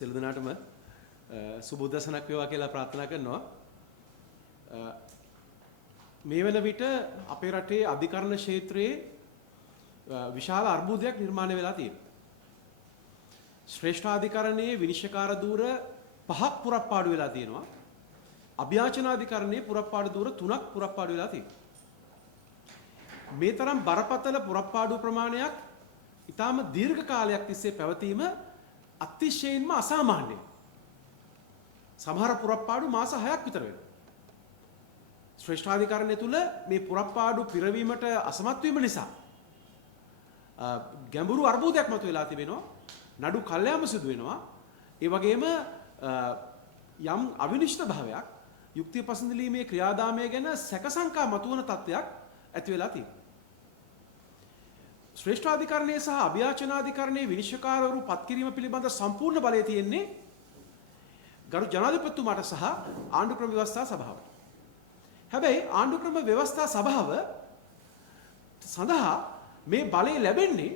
සියලු දෙනාටම සුබෝදසනක් වේවා කියලා ප්‍රාර්ථනා කරනවා. මේ වෙන විට අපේ රටේ අධිකරණ ක්ෂේත්‍රයේ විශාල අර්බුදයක් නිර්මාණය වෙලා තියෙනවා. ශ්‍රේෂ්ඨාධිකරණයේ විනිශ්චයකාර ධූර 5ක් පුරප්පාඩු වෙලා තියෙනවා. අභියාචනාධිකරණයේ පුරප්පාඩු ධූර 3ක් පුරප්පාඩු වෙලා තියෙනවා. මේ තරම් බරපතල පුරප්පාඩු ප්‍රමාණයක් ඊටාම දීර්ඝ කාලයක් තිස්සේ පැවතීම අතිශයින්ම අසාමාන්‍යයි. සමහර පුරප්පාඩු මාස 6ක් විතර වෙනවා. ශ්‍රේෂ්ඨාධිකරණය තුල මේ පුරප්පාඩු පිරවීමට අසමත් වීම නිසා ගැඹුරු අර්බුදයක් මතුවලා තිබෙනවා. නඩු කල්යාම සිදු වෙනවා. ඒ වගේම යම් අවිනිශ්චිත භාවයක් යුක්තිය පසඳලීමේ ක්‍රියාදාමය ගැන සැකසංකා මතුවන තත්ත්වයක් ඇති වෙලා තියෙනවා. ශ්‍රේෂ්ඨාධිකරණයේ සහ අභියාචනාධිකරණයේ විනිශ්චයකාරවරු පත් කිරීම පිළිබඳ සම්පූර්ණ බලය තියෙන්නේ ගරු ජනාධිපතිතුමාට සහ ආණ්ඩුක්‍රම ව්‍යවස්ථා සභාවට. හැබැයි ආණ්ඩුක්‍රම ව්‍යවස්ථා සභාව සඳහා මේ බලය ලැබෙන්නේ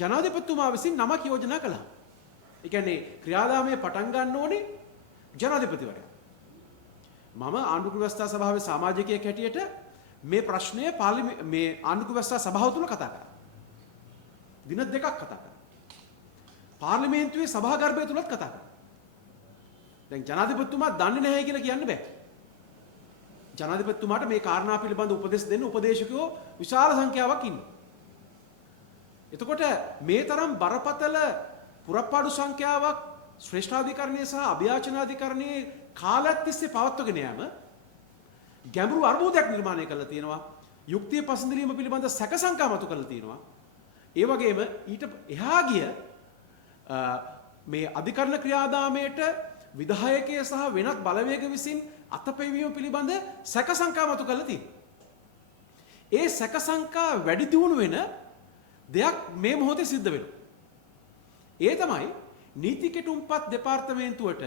ජනාධිපතිතුමා විසින් නමක් යෝජනා කළා. ඒ කියන්නේ ක්‍රියාදාමයේ පටන් ගන්න ඕනේ ජනාධිපතිවරයා. මම ආණ්ඩුක්‍රම ව්‍යවස්ථා සභාවේ සමාජිකයෙක් හැටියට මේ ප්‍රශ්නය මේ ආණ්ඩුක්‍රම ව්‍යවස්ථා සභාව තුල කතා කරා. දින දෙකක් කතා කරා. පාර්ලිමේන්තුවේ සභාගර්භය තුලත් කතා කරා. දැන් ජනාධිපතිතුමා දන්නේ නැහැ කියලා කියන්න බෑ. ජනාධිපතිතුමාට මේ කාරණා පිළිබඳ උපදෙස් දෙන්න උපදේශකයෝ විශාල සංඛ්‍යාවක් ඉන්නවා. එතකොට මේ තරම් බරපතල පුරප්පාඩු සංඛ්‍යාවක් ශ්‍රේෂ්ඨාධිකරණයේ සහ අභියාචනාධිකරණයේ කාලයක් තිස්සේ පවත්වගෙන යාම ගැඹුරු අර්බුදයක් නිර්මාණය කරලා තියෙනවා. යුක්තිය පසඳලීම පිළිබඳ සැකසංකා මතු කරලා තියෙනවා. ඒ වගේම ඊට එහා ගිය මේ අධිකරණ ක්‍රියාදාමයට විධායකයේ සහ වෙනත් බලවේග විසින් අතපෙවීම පිළිබඳ සැකසංකා මතු කරලා තියෙනවා. ඒ සැකසංකා වැඩි දියුණු වෙන දෙයක් මේ මොහොතේ සිද්ධ වෙනවා. ඒ තමයි නීති කෙටුම්පත් දෙපාර්තමේන්තුවට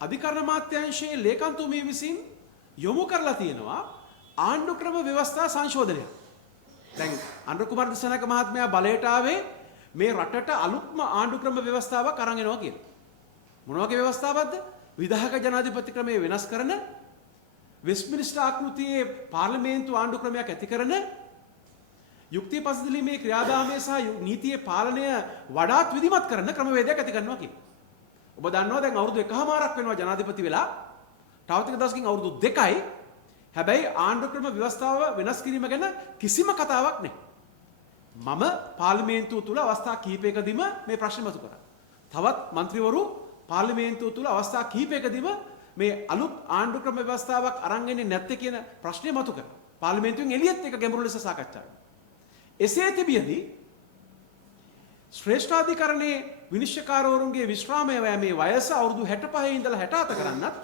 අධිකරණ මාත්‍යාංශයේ ලේකම්තුමිය විසින් යොමු කරලා තියෙනවා ආණ්ඩුක්‍රම ව්‍යවස්ථා සංශෝධනය. දැන් අනුර කුමාර දිසානායක මහත්මයා බලයට ආවේ මේ රටට අලුත්ම ආණ්ඩුක්‍රම ව්‍යවස්ථාවක් අරන් එනවා කියලා. මොන වගේ ව්‍යවස්ථාවක්ද? විධායක ජනාධිපති ක්‍රමය වෙනස් කරන, වෙස්ට්මිනිස්ටර් ආකෘතියේ පාර්ලිමේන්තු ආණ්ඩුක්‍රමයක් ඇති කරන, යුක්තිය පසදලීමේ ක්‍රියාදාමය සහ නීතියේ පාලනය වඩාත් විධිමත් කරන ක්‍රමවේදයක් ඇති කරනවා කියලා. ඔබ දන්නවා දැන් අවුරුදු 1කමාරක් වෙනවා ජනාධිපති වෙලා. තව ටික දවසකින් අවුරුදු 2යි. හැබැයි ආණ්ඩුක්‍රම ව්‍යවස්ථාව වෙනස් කිරීම ගැන කිසිම කතාවක් නැහැ. මම පාර්ලිමේන්තුව තුල අවස්ථා කිහිපයකදීම මේ ප්‍රශ්න මතු කරා. තවත් മന്ത്രിවරු පාර්ලිමේන්තුව තුල අවස්ථා කිහිපයකදීම මේ අලුත් ආණ්ඩුක්‍රම ව්‍යවස්ථාවක් අරන් එන්නේ නැත්තේ කියන ප්‍රශ්නය මතු කරා. පාර්ලිමේන්තුවෙන් එළියෙත් එක ගැඹුරු ලෙස සාකච්ඡා කරා. එසේ තිබියදී ශ්‍රේෂ්ඨාධිකරණයේ විනිශ්චයකාරවරුන්ගේ විශ්‍රාමය යෑමේ වයස අවුරුදු 65 ඉඳලා 67 කරන්නත්,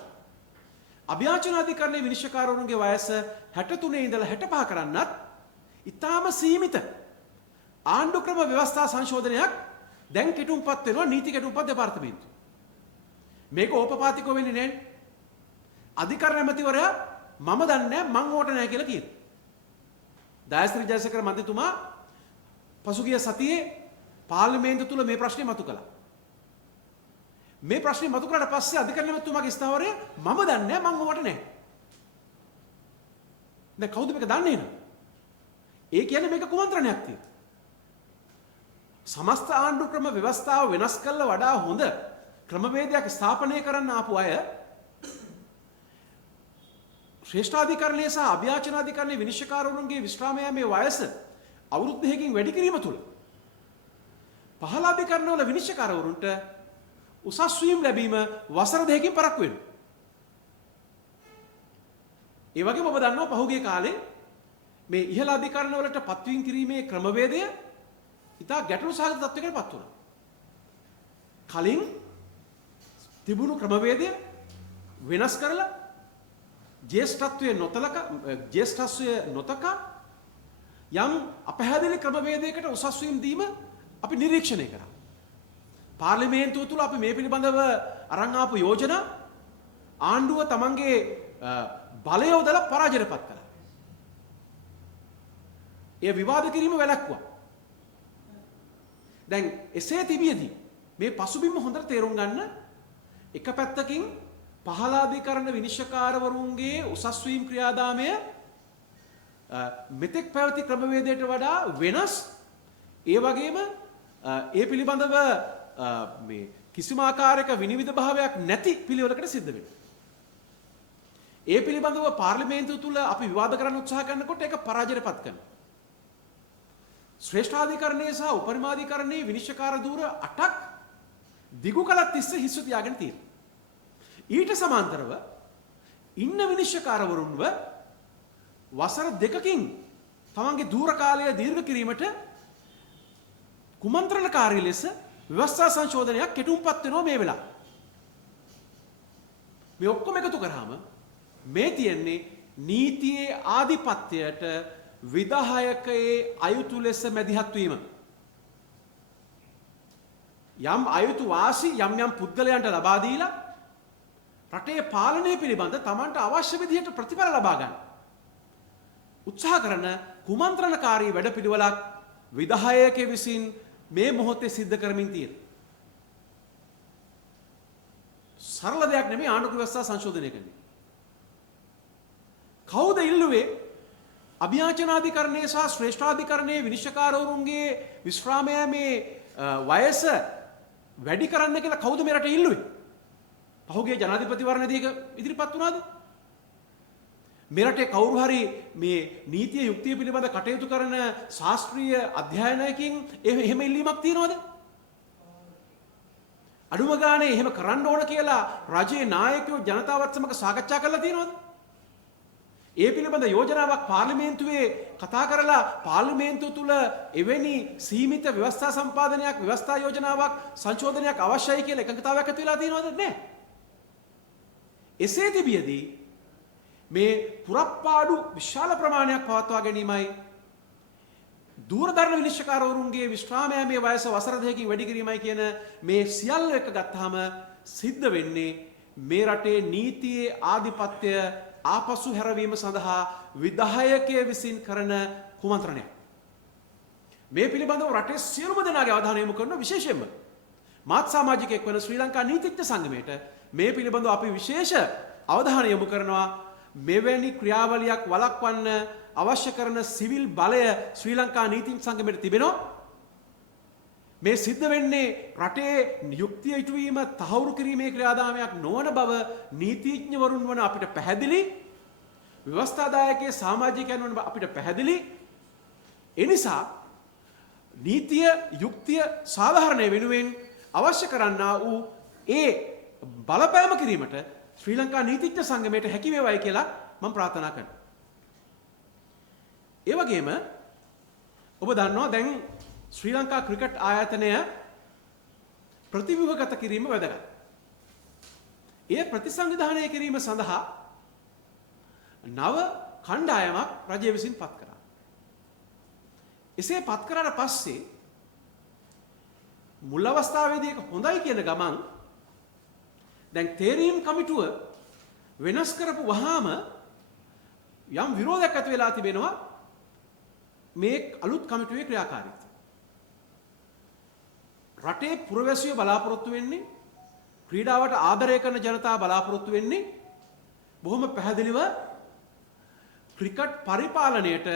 අභියාචනාධිකරණයේ විනිශ්චයකාරවරුන්ගේ වයස 63 ඉඳලා 65 කරන්නත් ඊටාම සීමිත ආණ්ඩුක්‍රම ව්‍යවස්ථා සංශෝධනයක් දැන් කෙටුම්පත් වෙනවා නීති කෙටුම්පත් දෙපාර්තමේන්තුව. මේක ඕපපාතිකව වෙන්නේ නැහැ. අධිකරණ ඇමතිවරයා මම දන්නේ නැහැ මං ඕට නැහැ කියලා කියනවා. දයාසිරි ජයසේකර මන්ත්‍රීතුමා පසුගිය සතියේ පාර්ලිමේන්තුව තුල මේ ප්‍රශ්නේ මතු කළා. මේ ප්‍රශ්නේ මතු කරාට පස්සේ අධිකරණ ඇමතිතුමාගේ ස්ථාවරය මම දන්නේ නැහැ මං ඕවට නැහැ. දැන් කවුද මේක දන්නේ නේද? ඒ කියන්නේ මේක කුමන්ත්‍රණයක් තියෙනවා. සමස්ත ආණ්ඩුක්‍රම ව්‍යවස්ථාව වෙනස් කළා වඩා හොඳ ක්‍රමවේදයක් ස්ථාපනය කරන්න ආපු අය ශ්‍රේෂ්ඨාධිකරණයේ සහ අභියාචනාධිකරණයේ විනිශ්චයකාරවරුන්ගේ විශ්‍රාම යාමේ වයස අවුරුදු 2කින් වැඩි කිරීම තුළ පහළ අධිකරණවල විනිශ්චයකාරවරුන්ට උසස් වීම ලැබීම වසර 2කින් පරක්කු වෙනවා. ඒ වගේම ඔබ දන්නවා පහුගිය කාලේ මේ ඉහළ අධිකරණවලට පත්වීම කිරීමේ ක්‍රමවේදය ඉතා ගැටලු සහගත තත්ත්වයකට පත් වුණා. කලින් තිබුණු ක්‍රමවේදය වෙනස් කරලා ජ්‍යෙෂ්ඨත්වයේ නොතක යම් අපහැදිලි ක්‍රමවේදයකට උසස් වීම දීම අපි නිරීක්ෂණය කරා. පාර්ලිමේන්තුව තුල අපි මේ පිළිබඳව අරන් ආපු යෝජනා ආණ්ඩුව තමන්ගේ බලය යොදලා පරාජයටපත් කළා. ඒ විවාද කිරීම වැළැක්වුවා. දැන් එසේ තිබියදී මේ පසුබිම හොඳට තේරුම් ගන්න එක පැත්තකින් පහලාධිකරණ විනිශ්චයකාරවරුන්ගේ උසස් වීම ක්‍රියාදාමය මෙතෙක් පැවති ක්‍රමවේදයට වඩා වෙනස් ඒ වගේම ඒ පිළිබඳව මේ කිසිම ආකාරයක විනිවිද භාවයක් නැති පිළිවෙලකට සිද්ධ වෙනවා. ඒ පිළිබඳව පාර්ලිමේන්තුව තුල අපි විවාද කරන්න උත්සාහ කරනකොට ඒක පරාජයටපත් කරනවා. ශ්‍රේෂ්ඨාධිකරණයේ සහ උපරිමාධිකරණයේ විනිශ්චයකාර ධූර 8ක් දිගු කලක් තිස්සේ හිස්ව තියාගෙන තියෙනවා. ඊට සමාන්තරව ඉන්න විනිශ්චයකාරවරුන්ව වසර 2කින් තමන්ගේ ධූර කාලය දීර්ඝ කිරීමට කුමන්ත්‍රණකාරී ලෙස ව්‍යවස්ථා සංශෝධනයක් කෙටුම්පත් වෙනවා මේ වෙලාව. මේ ඔක්කොම එකතු කරාම මේ තියෙන්නේ නීතියේ ආධිපත්‍යයට විධායකයේ අයුතු ලෙස මැදිහත් වීම. යම් අයුතු වාසි යම් යම් පුද්ගලයන්ට ලබා දීලා රටේ පාලනය පිළිබඳ තමන්ට අවශ්‍ය විදිහට ප්‍රතිඵල ලබා ගන්න උත්සාහ කරන කුමන්ත්‍රණකාරී වැඩපිළිවෙලක් විධායකයෙ විසින් මේ මොහොතේ සිද්ධ කරමින් තියෙනවා. සරල දෙයක් නෙමෙයි ආණ්ඩුක්‍රම ව්‍යවස්ථා සංශෝධනය කරන්නේ. කවුද ඉල්ලුවේ අභියාචනාධිකරණයේ සහ ශ්‍රේෂ්ඨාධිකරණයේ විනිශ්චයකාරවරුන්ගේ විශ්‍රාමයේ වයස වැඩි කරන්න කියලා කවුද මේ රටේ ඉල්ලුවේ? පහුගිය ජනාධිපතිවරණයේදී ඉදිරිපත් වුණාද? මේ රටේ කවුරු හරි මේ නීතිය යුක්තිය පිළිබඳ කටයුතු කරන ශාස්ත්‍රීය අධ්‍යයනයකින් එහෙම ඉල්ලීමක් තියනවද? අඩුම ගානේ එහෙම කරන්න ඕන කියලා රජයේ නායකයෝ ජනතාවත් සමග සාකච්ඡා කරලා තියනවද? ඒ පිළිබඳ යෝජනාවක් පාර්ලිමේන්තුවේ කතා කරලා පාර්ලිමේන්තුව තුල එවැනි සීමිත ව්‍යවස්ථා සම්පාදනයක් ව්‍යවස්ථා යෝජනාවක් සංශෝධනයක් අවශ්‍යයි කියලා එකඟතාවයක් ඇති වෙලා තියෙනවද? නැහැ. එසේ තිබියදී මේ පුරප්පාඩු විශාල ප්‍රමාණයක් පවත්වා ගැනීමයි දූරදර්ශන විනිශ්චයකාරවරුන්ගේ විශ්‍රාමයේ වයස වසර 2කින් වැඩි කිරීමයි කියන මේ සියල්ල එක ගත්තාම සිද්ධ වෙන්නේ මේ රටේ නීතියේ ආධිපත්‍ය ආපසු හැරවීම සඳහා විධායකයේ විසින් කරන කුමන්ත්‍රණයක්. මේ පිළිබඳව රටේ සියලුම දෙනාගේ අවධානය යොමු කරන විශේෂයෙන්ම මාත් සමාජිකයෙක් වන ශ්‍රී ලංකා නීතිඥ සංගමයට මේ පිළිබඳව අපි විශේෂ අවධානය යොමු කරනවා. මෙවැනි ක්‍රියාවලියක් වළක්වන්න අවශ්‍ය කරන සිවිල් බලය ශ්‍රී ලංකා නීතිඥ සංගමයට තිබෙනවා. මේ සිද්ධ වෙන්නේ රටේ යුක්තිය ඉටුවීම තහවුරු කිරීමේ ක්‍රියාදාමයක් නොවන බව නීතිඥවරුන් වන අපිට පැහැදිලි. ව්‍යවස්ථාදායකයේ සමාජිකයන් වන අපිට පැහැදිලි. ඒ නිසා නීතිය යුක්තිය සාධාරණය වෙනුවෙන් අවශ්‍ය කරන්නා වූ ඒ බලපෑම කිරීමට ශ්‍රී ලංකා නීතිඥ සංගමයට හැකි වේවායි කියලා මම ප්‍රාර්ථනා කරනවා. ඒ වගේම ඔබ දන්නවා දැන් ශ්‍රී ලංකා ක්‍රිකට් ආයතනය ප්‍රතිව්‍යුහගත කිරීම වැදගත්. එය ප්‍රතිසංවිධානය කිරීම සඳහා නව කණ්ඩායමක් රජය විසින් පත් කරා. එසේ පත් කරාට පස්සේ මුල් අවස්ථාවේදී ඒක හොඳයි කියන ගමන් දැන් තේරීම් කමිටුව වෙනස් කරපු වහාම යම් විරෝධයක් ඇති වෙලා තිබෙනවා මේ අලුත් කමිටුවේ ක්‍රියාකාරීත්වය. රටේ පුරවැසියෝ බලාපොරොත්තු වෙන්නේ ක්‍රීඩාවට ආදරය කරන ජනතාව බලාපොරොත්තු වෙන්නේ බොහොම පැහැදිලිව ක්‍රිකට් පරිපාලනයට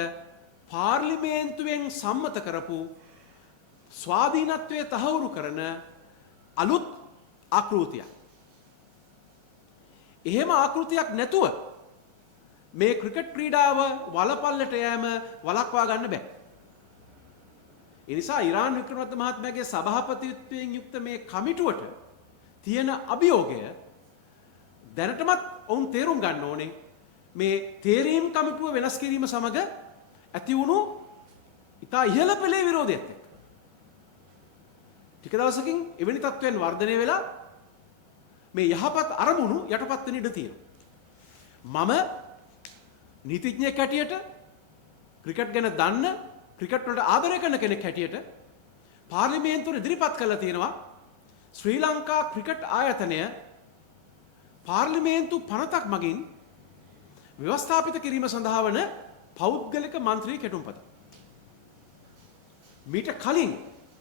පාර්ලිමේන්තුවෙන් සම්මත කරපු ස්වාධීනත්වයේ තහවුරු කරන අලුත් ආකෘතියක්. එහෙම ආකෘතියක් නැතුව මේ ක්‍රිකට් ක්‍රීඩාව වලපල්ලට යෑම වළක්වා ගන්න බෑ. ඒ නිසා ඉරාන් වික්‍රමරත්න මහත්මයාගේ සභාපතිත්වයෙන් යුක්ත මේ කමිටුවට තියෙන අභියෝගය දැනටමත් ඔවුන් තේරුම් ගන්න ඕනේ මේ තේරීම් කමිටුව වෙනස් කිරීම සමග ඇති වුණු ඉතා ඉහළ පෙළේ විරෝධයත් එක්ක. ටික දවසකින් එවැනි තත්ත්වයන් වර්ධනය වෙලා මේ යහපත් අරමුණු යටපත් වෙන්න ඉඩ තියෙනවා. මම නීතිඥයෙක් හැටියට ක්‍රිකට් ගැන දන්න ක්‍රිකට් වලට ආදරය කරන කෙනෙක් හැටියට පාර්ලිමේන්තුවේ ඉදිරිපත් කළා තියෙනවා ශ්‍රී ලංකා ක්‍රිකට් ආයතනය පාර්ලිමේන්තු පනතක් මගින් ව්‍යවස්ථාපිත කිරීම සඳහා වන පෞද්ගලික මන්ත්‍රී කෙටුම්පත. මීට කලින්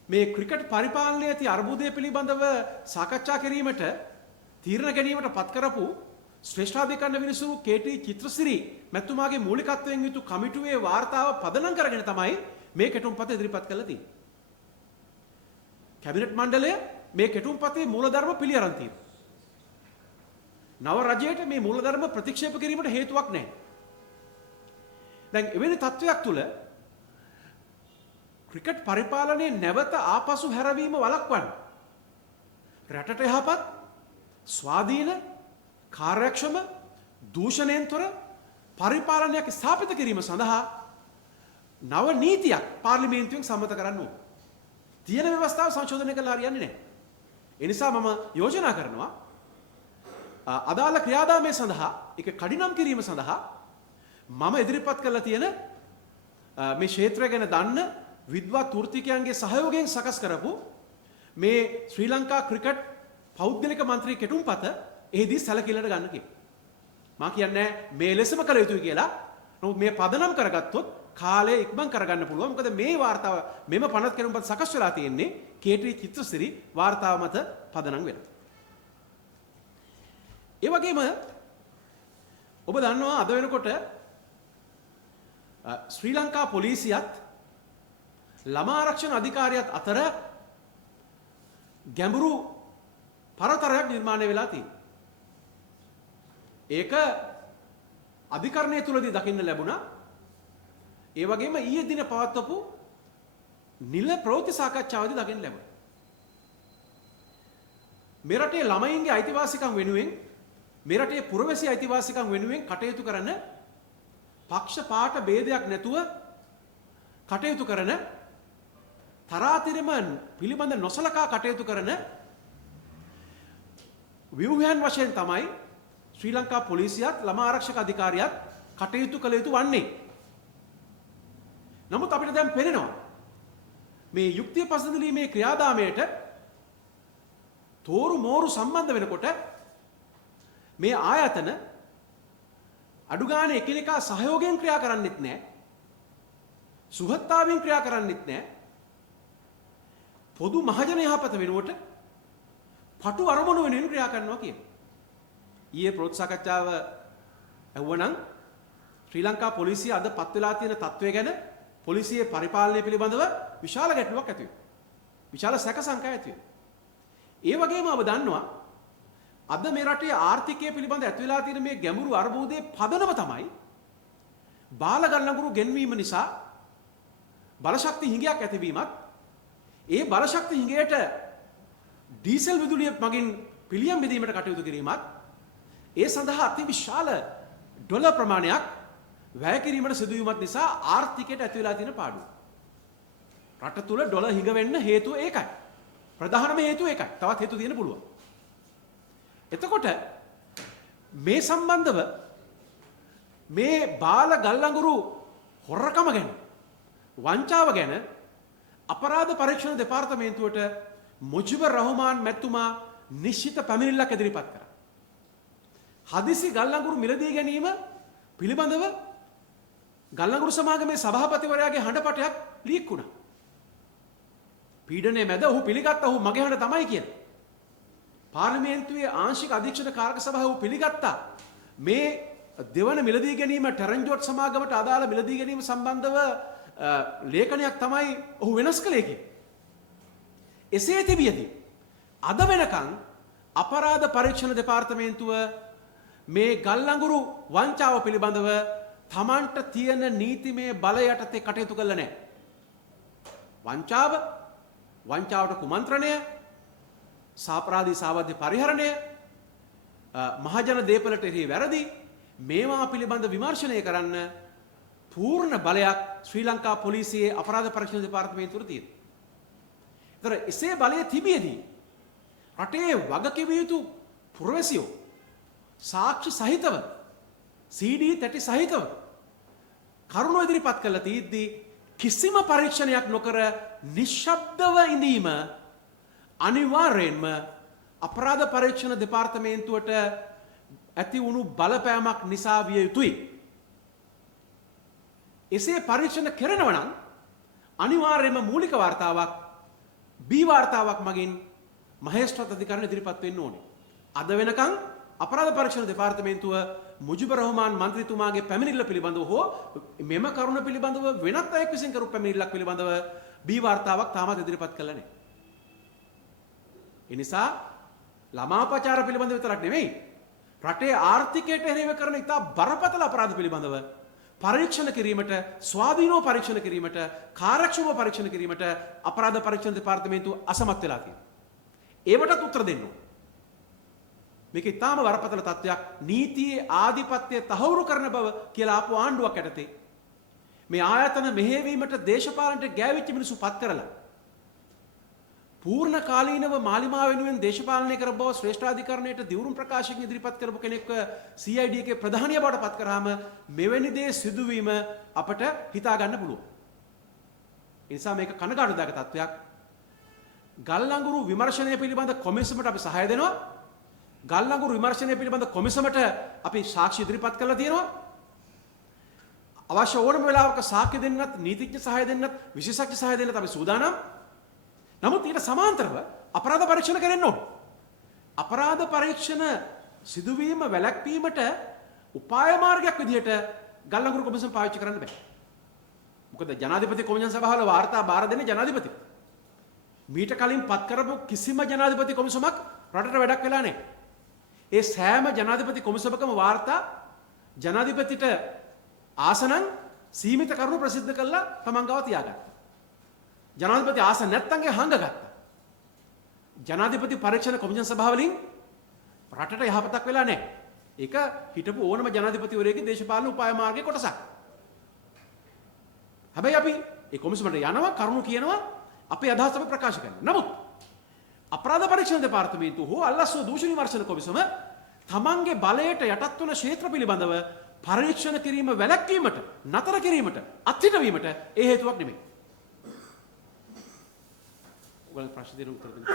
මේ ක්‍රිකට් පරිපාලනයේ ඇති අර්බුදය පිළිබඳව සාකච්ඡා කිරීමට තීරණ ගැනීමට පත් කරපු ශ්‍රේෂ්ඨාධිකරණ විනිසුරු කේ.ටී. චිත්‍රසිරි මැතිතුමාගේ මූලිකත්වයෙන් යුතු කමිටුවේ වාර්තාව පදනම් කරගෙන තමයි මේ කෙටුම්පත ඉදිරිපත් කළා තියෙන්නේ. කැබිනට් මණ්ඩලය මේ කෙටුම්පතේ මූලධර්ම පිළි අරන් තියෙනවා. නව රජයට මේ මූලධර්ම ප්‍රතික්ෂේප කිරීමට හේතුවක් නැහැ. දැන් එවැනි තත්වයක් තුළ ක්‍රිකට් පරිපාලනයේ නැවත ආපසු හැරවීම වළක්වන්න රටට යහපත් ස්වාධීන කාර්යක්ෂම දූෂණයෙන් තොර පරිපාලනයක් ස්ථාපිත කිරීම සඳහා නව නීතියක් පාර්ලිමේන්තුවෙන් සම්මත කරන්න ඕන. තියෙන ව්‍යවස්ථාව සංශෝධනය කළා හරියන්නේ නැහැ. ඒ නිසා මම යෝජනා කරනවා අදාළ ක්‍රියාදාමය සඳහා ඒක කඩිනම් කිරීම සඳහා මම ඉදිරිපත් කරලා තියෙන මේ ක්ෂේත්‍රය ගැන දන්න විද්වත් වෘත්තිකයන්ගේ සහයෝගයෙන් සකස් කරපු මේ ශ්‍රී ලංකා ක්‍රිකට් පෞද්ගලික මන්ත්‍රී කෙටුම්පත එහිදී සැලකිල්ලට ගන්න කියලා. මම කියන්නේ මේ ලෙසම කළ යුතුයි කියලා. නමුත් මේ පදනම් කරගත්තොත් කාලය ඉක්මන් කරගන්න පුළුවන්. මොකද මේ වාර්තාව මෙම පනත් කෙටුම්පත සකස් වෙලා තියෙන්නේ කේ.ටී. චිත්‍රසිරි වාර්තාව මත පදනම් වෙලා. ඒ වගේම ඔබ දන්නවා අද වෙනකොට ශ්‍රී ලංකා පොලිසියත් ළමා ආරක්ෂණ අධිකාරියත් අතර ගැඹුරු පරතරයක් නිර්මාණය වෙලා තියෙනවා. ඒක අධිකරණය තුලදී දකින්න ලැබුණා. ඒ වගේම ඊයේ දින පවත්වපු නිල ප්‍රවෘත්ති සාකච්ඡාවේදී දකින්න ලැබුණා. මේ රටේ ළමයින්ගේ අයිතිවාසිකම් වෙනුවෙන් මේ රටේ පුරවැසි අයිතිවාසිකම් වෙනුවෙන් කටයුතු කරන පක්ෂපාත ભેදයක් නැතුව කටයුතු කරන තරාතිරම පිළිබඳ නොසලකා කටයුතු කරන ව්‍යුහයන් වශයෙන් තමයි ශ්‍රී ලංකා පොලිසියත් ළමා ආරක්ෂක අධිකාරියත් කටයුතු කළ යුතු වන්නේ. නමුත් අපිට දැන් පේනවා මේ යුක්තිය පසඳලීමේ ක්‍රියාදාමයට තෝරු මෝරු සම්බන්ධ වෙනකොට මේ ආයතන අඩු ගානේ එකිනෙකා සහයෝගයෙන් ක්‍රියා කරන්නෙත් නැහැ. සුහදතාවයෙන් ක්‍රියා කරන්නෙත් නැහැ. පොදු මහජන යහපත වෙනුවට පටු අරමුණු වෙනුවෙන් ක්‍රියා කරනවා කියන. ඊයේ ප්‍රවෘත්ති සාකච්ඡාව ඇහුවනම් ශ්‍රී ලංකා පොලිසිය අද පත් වෙලා තියෙන තත්ත්වය ගැන පොලිසියේ පරිපාලනය පිළිබඳව විශාල ගැටලුවක් ඇති වෙනවා. විශාල සැක සංකා ඇති වෙනවා. ඒ වගේම ඔබ දන්නවා අද මේ රටේ ආර්ථිකය පිළිබඳ ඇති වෙලා තියෙන මේ ගැඹුරු අර්බුදයේ පදනම තමයි බාල ගල්ලඟුරු ගෙන්වීම නිසා බලශක්ති හිඟයක් ඇතිවීමත් ඒ බලශක්ති හිඟයට ඩීසල් විදුලිය මගින් පිළියම් බෙදීමට කටයුතු කිරීමත් ඒ සඳහා අති විශාල ඩොලර් ප්‍රමාණයක් වැය කිරීමට සිදුවීමත් නිසා ආර්ථිකයට ඇති වෙලා තියෙන පාඩුව. රට තුල ඩොලර් හිඟ වෙන්න හේතුව ඒකයි. ප්‍රධානම හේතුව ඒකයි. තවත් හේතු තියෙන්න පුළුවන්. එතකොට මේ සම්බන්ධව මේ බාල ගල්ලඟුරු හොරකම ගැන වංචාව ගැන අපරාධ පරීක්ෂණ දෙපාර්තමේන්තුවට මුජිබුර් රහමාන් මැතිතුමා නිශ්චිත පැමිණිල්ලක් ඉදිරිපත් කරා. හදිසි ගල්ලඟුරු මිලදී ගැනීම පිළිබඳව ගල්ලඟුරු සමාගමේ සභාපතිවරයාගේ හඬපටයක් ලීක් වුණා. පීඩනයේ මැද ඔහු පිළිගත්තා ඔහු මගේ හඬ තමයි කියලා. පාර්ලිමේන්තුවේ ආංශික අධීක්ෂණ කාර්ක සභාව පිළිගත්තා මේ දෙවන මිලදී ගැනීම ටරන්ජෝට් සමාගමට අදාළ මිලදී ගැනීම සම්බන්ධව ලේඛනයක් තමයි ඔහු වෙනස් කළේ කියලා. එසේ තිබියදී අද වෙනකන් අපරාධ පරීක්ෂණ දෙපාර්තමේන්තුව මේ ගල්ලඟුරු වංචාව පිළිබඳව තමන්ට තියෙන නීතිමය බලය යටතේ කටයුතු කළා නැහැ. වංචාවට කුමන්ත්‍රණය සාපරාධී සාවද්‍ය පරිහරණය මහජන දේපලට එහි වැරදි මේවා පිළිබඳ විමර්ශනය කරන්න පූර්ණ බලයක් ශ්‍රී ලංකා පොලිසියේ අපරාධ පරීක්ෂණ දෙපාර්තමේන්තුවට තියෙනවා. ඒතර එසේ බලය තිබියදී රටේ වගකිවිය යුතු පුරවැසියෝ සාක්ෂි සහිතව CD තැටි සහිතව කරුණු ඉදිරිපත් කළ තීද්දී කිසිම පරීක්ෂණයක් නොකර නිශ්ශබ්දව ඉඳීම අනිවාර්යෙන්ම අපරාධ පරීක්ෂණ දෙපාර්තමේන්තුවට ඇති වුණු බලපෑමක් නිසා විය යුතුයි. එසේ පරීක්ෂණ කරනවා නම් අනිවාර්යයෙන්ම මූලික වාර්තාවක් B වාර්තාවක් මගින් මහේස්ත්‍රාත් අධිකරණ ඉදිරිපත් වෙන්න ඕනේ. අද වෙනකන් අපරාධ පරීක්ෂණ දෙපාර්තමේන්තුව මුජිබුර් රහමාන් මන්ත්‍රීතුමාගේ පැමිණිල්ල පිළිබඳව හෝ මෙම කරුණ පිළිබඳව වෙනත් අයෙක් විසින් කරු පැමිණිල්ලක් පිළිබඳව B වාර්තාවක් තාමත් ඉදිරිපත් කළා නැහැ. ඒ නිසා ළමාපචාර පිළිබඳව විතරක් නෙමෙයි රටේ ආර්ථිකයට එරෙහිව කරන ඉතා බරපතල අපරාධ පිළිබඳව පරීක්ෂණ කිරීමට ස්වාධීනව පරීක්ෂණ කිරීමට කාර්යක්ෂමව පරීක්ෂණ කිරීමට අපරාධ පරීක්ෂණ දෙපාර්තමේන්තුව අසමත් වෙලා තියෙනවා. ඒවටත් උත්තර දෙන්න ඕන. මේක ඉතාම බරපතල තත්ත්වයක් නීතියේ ආධිපත්‍යය තහවුරු කරන බව කියලා ආපු ආණ්ඩුවක් යටතේ මේ ආයතන මෙහෙයවීමට දේශපාලනට ගෑවිච්ච මිනිස්සු පත් කරලා පූර්ණ කාලීනව මාලිමාව වෙනුවෙන් දේශපාලනය කර බව ශ්‍රේෂ්ඨාධිකරණයට දිවුරුම් ප්‍රකාශයෙන් ඉදිරිපත් කරපු කෙනෙක්ව CID එකේ ප්‍රධානිය බවට පත් කරාම මෙවැනි දේ සිදුවීම අපට හිතා ගන්න පුළුවන්. ඒ නිසා මේක කනගාටුදායක තත්ත්වයක්. ගල්ලංගුරු විමර්ශනය පිළිබඳ කොමිසමට අපි සහාය දෙනවා. ගල්ලංගුරු විමර්ශනය පිළිබඳ කොමිසමට අපි සාක්ෂි ඉදිරිපත් කරලා තියෙනවා. අවශ්‍ය ඕනම වෙලාවක සාක්ෂි දෙන්නත් නීතිඥ සහාය දෙන්නත් විශේෂඥ සහාය දෙන්නත් අපි සූදානම්. නමුත් ඊට සමාන්තරව අපරාධ පරීක්ෂණ කරන්න ඕන. අපරාධ පරීක්ෂණ සිදුවීම වැළැක්වීමට උපාය මාර්ගයක් විදිහට ගල්ලංගුරු කොමිසම පාවිච්චි කරන්න බෑ. මොකද ජනාධිපති කොමිෂන් සභාවල වාර්තා බාර දෙන්නේ ජනාධිපති. මීට කලින් පත් කරපු කිසිම ජනාධිපති කොමිසමක් රටට වැඩක් වෙලා නැහැ. ඒ සෑම ජනාධිපති කොමිසමකම වාර්තා ජනාධිපතිට ආසනන් සීමිත කරුණු ප්‍රසිද්ධ කළා තමන් ගාව තියාගත්තා. ජනාධිපති ආස නැත්තන්ගේ හංගගත්තා. ජනාධිපති පරීක්ෂණ කොමිෂන් සභාවලින් රටට යහපතක් වෙලා නැහැ. ඒක හිටපු ඕනම ජනාධිපතිවරයෙකුගේ දේශපාලන උපාය මාර්ගයේ කොටසක්. හැබැයි අපි ඒ කොමිසමට යනවා කරුණු කියනවා අපේ අදහස් අපි ප්‍රකාශ කරනවා. නමුත් අපරාධ පරීක්ෂණ දෙපාර්තමේන්තුව හෝ අල්ලස්ව දූෂණ විමර්ශන කොමිසම තමන්ගේ බලයට යටත් වන ක්ෂේත්‍ර පිළිබඳව පරීක්ෂණ කිරීම වැළැක්වීමට නතර කිරීමට අත්හිටවීමට ඒ හේතුවක් නෙමෙයි. ඔයාලා ප්‍රශ්න දෙන්න උත්තර දෙන්න.